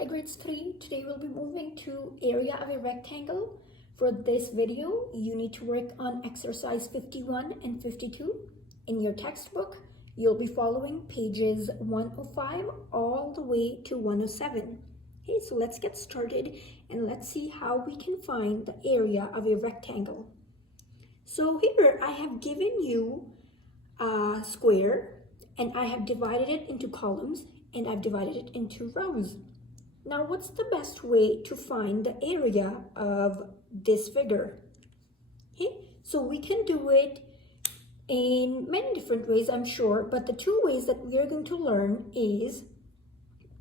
Hi grades 3, today we'll be moving to area of a rectangle. For this video, you need to work on exercise 51 and 52. In your textbook, you'll be following pages 105 all the way to 107. Okay, so let's get started and let's see how we can find the area of a rectangle. So here I have given you a square and I have divided it into columns and I've divided it into rows. Now, what's the best way to find the area of this figure? Okay, so we can do it in many different ways, I'm sure, but the two ways that we are going to learn is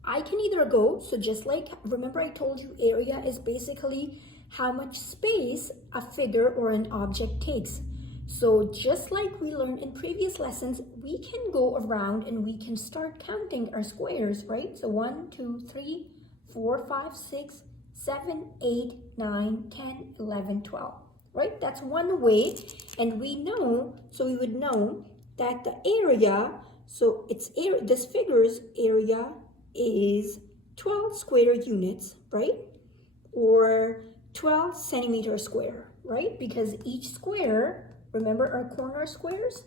I can either go, so just like, remember I told you area is basically how much space a figure or an object takes. So just like we learned in previous lessons, we can go around and we can start counting our squares, right? So 1, 2, 3, 4, 5, 6, 7, 8, 9, 10, 11, 12, right? That's one way. And we know, so we would know that the area, so it's this figure's area is 12 square units, right? Or 12 centimeters square, right? Because each square, remember our corner squares?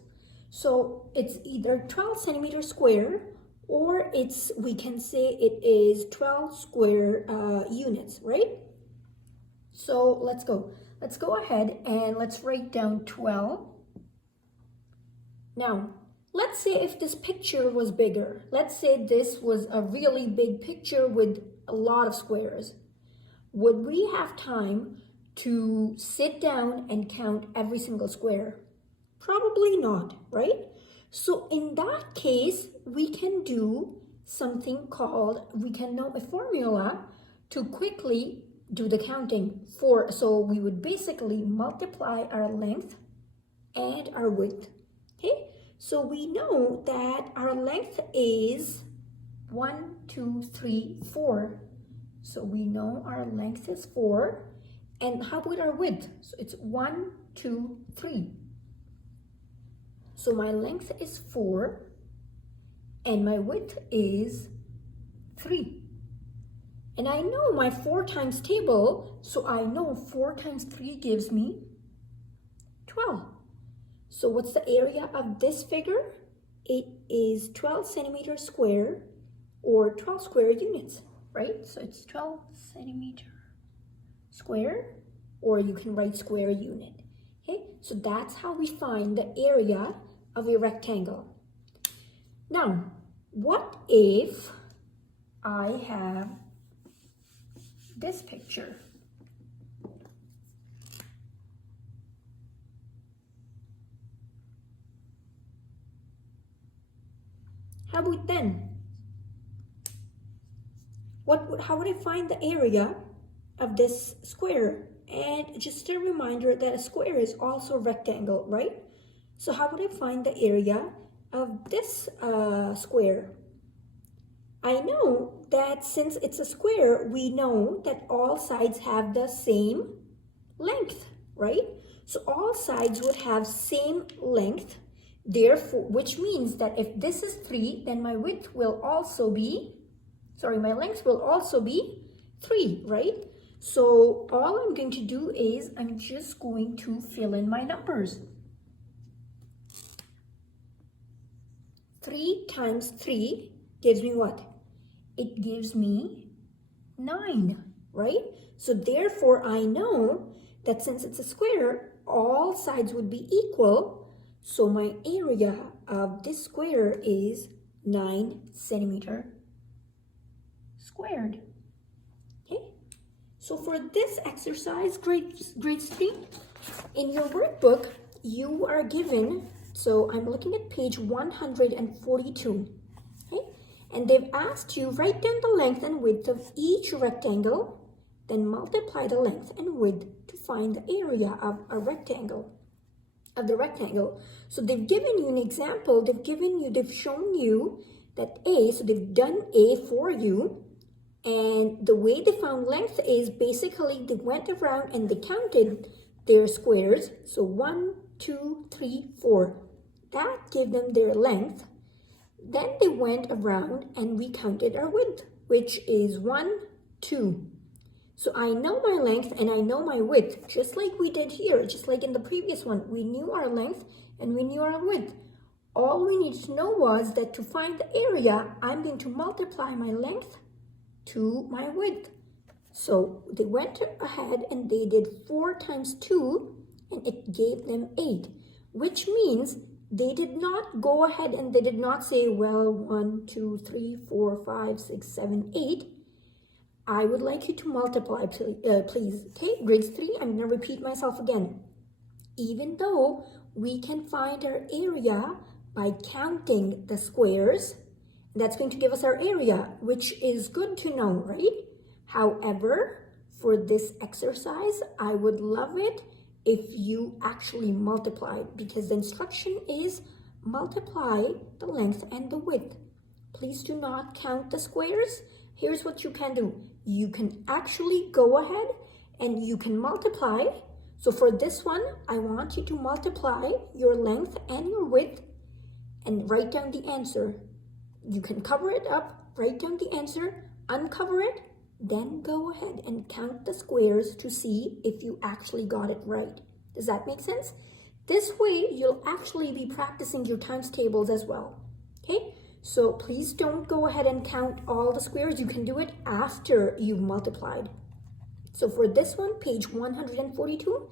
So it's either 12 centimeters square or we can say it is 12 square units, right? So let's go. Let's go ahead and let's write down 12. Now, let's say if this picture was bigger. Let's say this was a really big picture with a lot of squares. Would we have time to sit down and count every single square? Probably not, right? So in that case, we can do something called, we can know a formula to quickly do the counting. So we would basically multiply our length and our width, okay? So we know that our length is 1, 2, 3, 4. So we know our length is 4. And how about our width? So it's 1, 2, 3. So my length is 4 and my width is 3. And I know my 4 times table, so I know 4 times 3 gives me 12. So what's the area of this figure? It is 12 centimeters square or 12 square units, right? So it's 12 centimeter square, or you can write square unit. Okay, so that's how we find the area of a rectangle. Now, what if I have this picture? How about then? How would I find the area of this square? And just a reminder that a square is also a rectangle, right? So how would I find the area of this square? I know that since it's a square, we know that all sides have the same length, right? So all sides would have same length, therefore, which means that if this is 3, then my width will also be, my length will also be 3, right? So all I'm going to do is I'm just going to fill in my numbers. 3 times 3 gives me what? It gives me 9, right? So therefore I know that since it's a square, all sides would be equal. So my area of this square is 9 centimeter squared. Okay? So for this exercise, grade 3, in your workbook, you are given, so I'm looking at page 142, okay? And they've asked you, write down the length and width of each rectangle, then multiply the length and width to find the area of a rectangle, So they've given you an example, they've shown you that so they've done A for you, and the way they found length is basically they went around and they counted their squares. So 1, 2, 3, 4. That gave them their length. Then they went around and we counted our width, which is 1, 2. So I know my length and I know my width, just like we did here, just like in the previous one. We knew our length and we knew our width. All we needed to know was that to find the area, I'm going to multiply my length to my width. So they went ahead and they did 4 times 2 and it gave them 8, which means they did not go ahead and they did not say, well, 1, 2, 3, 4, 5, 6, 7, 8. I would like you to multiply, please. Okay, grades 3, I'm going to repeat myself again. Even though we can find our area by counting the squares, that's going to give us our area, which is good to know, right? However, for this exercise, I would love it if you actually multiplied, because the instruction is multiply the length and the width. Please do not count the squares. Here's what you can do. You can actually go ahead and you can multiply. So for this one, I want you to multiply your length and your width and write down the answer. You can cover it up, write down the answer, uncover it, then go ahead and count the squares to see if you actually got it right. Does that make sense? This way, you'll actually be practicing your times tables as well. Okay? So please don't go ahead and count all the squares. You can do it after you've multiplied. So for this one, page 142,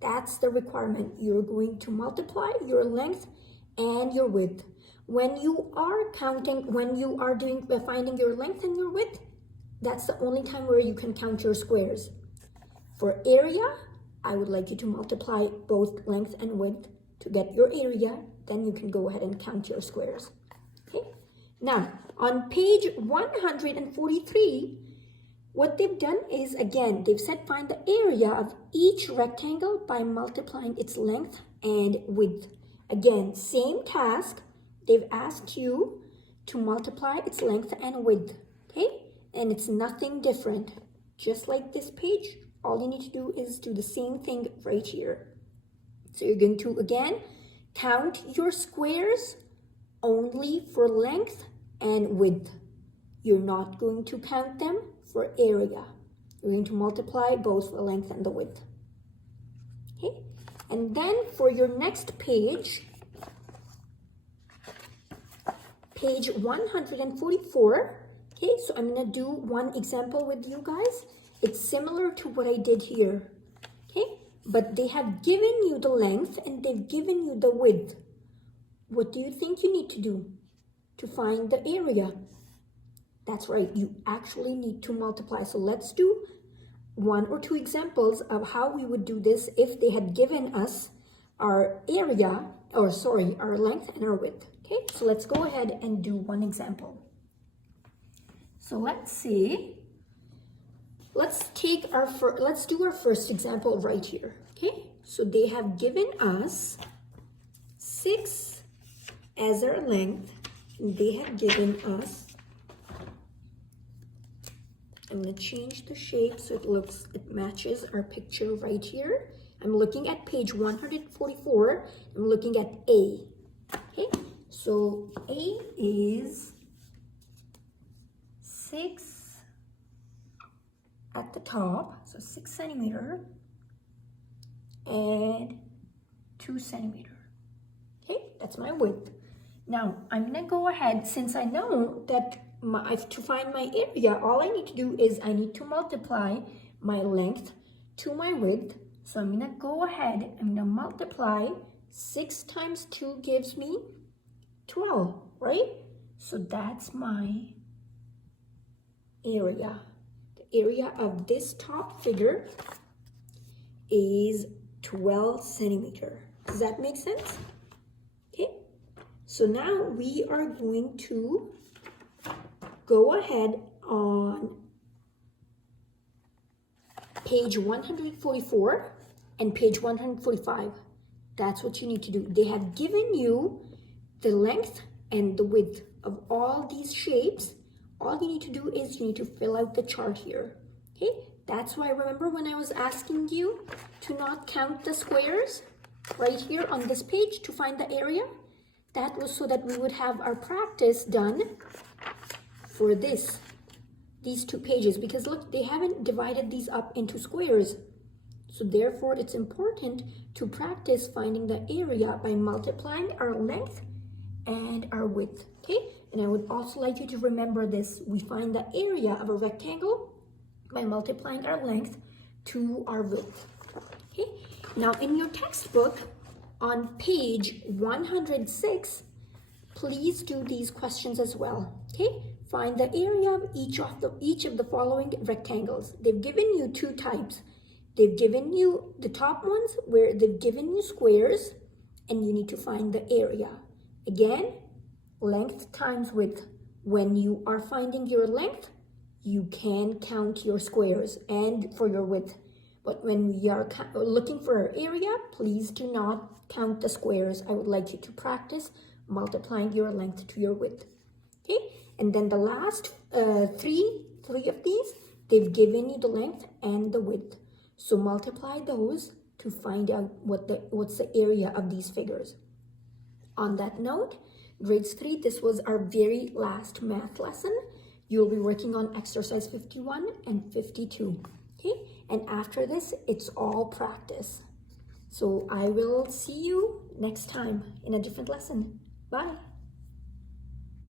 that's the requirement. You're going to multiply your length and your width. When you are counting, when you are finding your length and your width, that's the only time where you can count your squares. For area, I would like you to multiply both length and width to get your area. Then you can go ahead and count your squares. Okay. Now, on page 143, what they've done is, again, they've said find the area of each rectangle by multiplying its length and width. Again, same task. They've asked you to multiply its length and width, okay? And it's nothing different. Just like this page, all you need to do is do the same thing right here. So you're going to, again, count your squares only for length and width. You're not going to count them for area. You're going to multiply both the length and the width. Okay? And then for your next page, page 144, okay, so I'm going to do one example with you guys. It's similar to what I did here, okay? But they have given you the length and they've given you the width. What do you think you need to do to find the area? That's right, you actually need to multiply. So let's do 1 or 2 examples of how we would do this if they had given us our area, or sorry, our length and our width. Okay, so let's go ahead and do one example. So let's see. Let's do our first example right here. Okay, so they have given us 6 as our length, and they have given us, I'm going to change the shape so it matches our picture right here. I'm looking at page 144. I'm looking at A. Okay, so A is 6 at the top, so 6 centimeter and 2 centimeter. Okay, that's my width. Now I'm gonna go ahead, since I know that to find my area, all I need to do is I need to multiply my length to my width. So I'm gonna go ahead, I'm gonna multiply 6 times 2 gives me 12, right? So that's my area. The area of this top figure is 12 centimeter. Does that make sense? Okay, so now we are going to go ahead on page 144 and page 145. That's what you need to do. They have given you the length and the width of all these shapes. All you need to do is you need to fill out the chart here. Okay, that's why, remember when I was asking you to not count the squares right here on this page to find the area? That was so that we would have our practice done for this. these two pages, because look, they haven't divided these up into squares. So therefore, it's important to practice finding the area by multiplying our length and our width, okay? And I would also like you to remember this. We find the area of a rectangle by multiplying our length to our width, okay? Now, in your textbook, on page 106, please do these questions as well, okay? Find the area of each of the following rectangles. They've given you two types. They've given you the top ones where they've given you squares, and you need to find the area. Again, length times width. When you are finding your length, you can count your squares and for your width. But when we are looking for our area, please do not count the squares. I would like you to practice multiplying your length to your width. Okay, and then the last three of these, they've given you the length and the width. So multiply those to find out what's the area of these figures. On that note, grades 3, this was our very last math lesson. You'll be working on exercise 51 and 52, okay? And after this, it's all practice. So I will see you next time in a different lesson. Bye.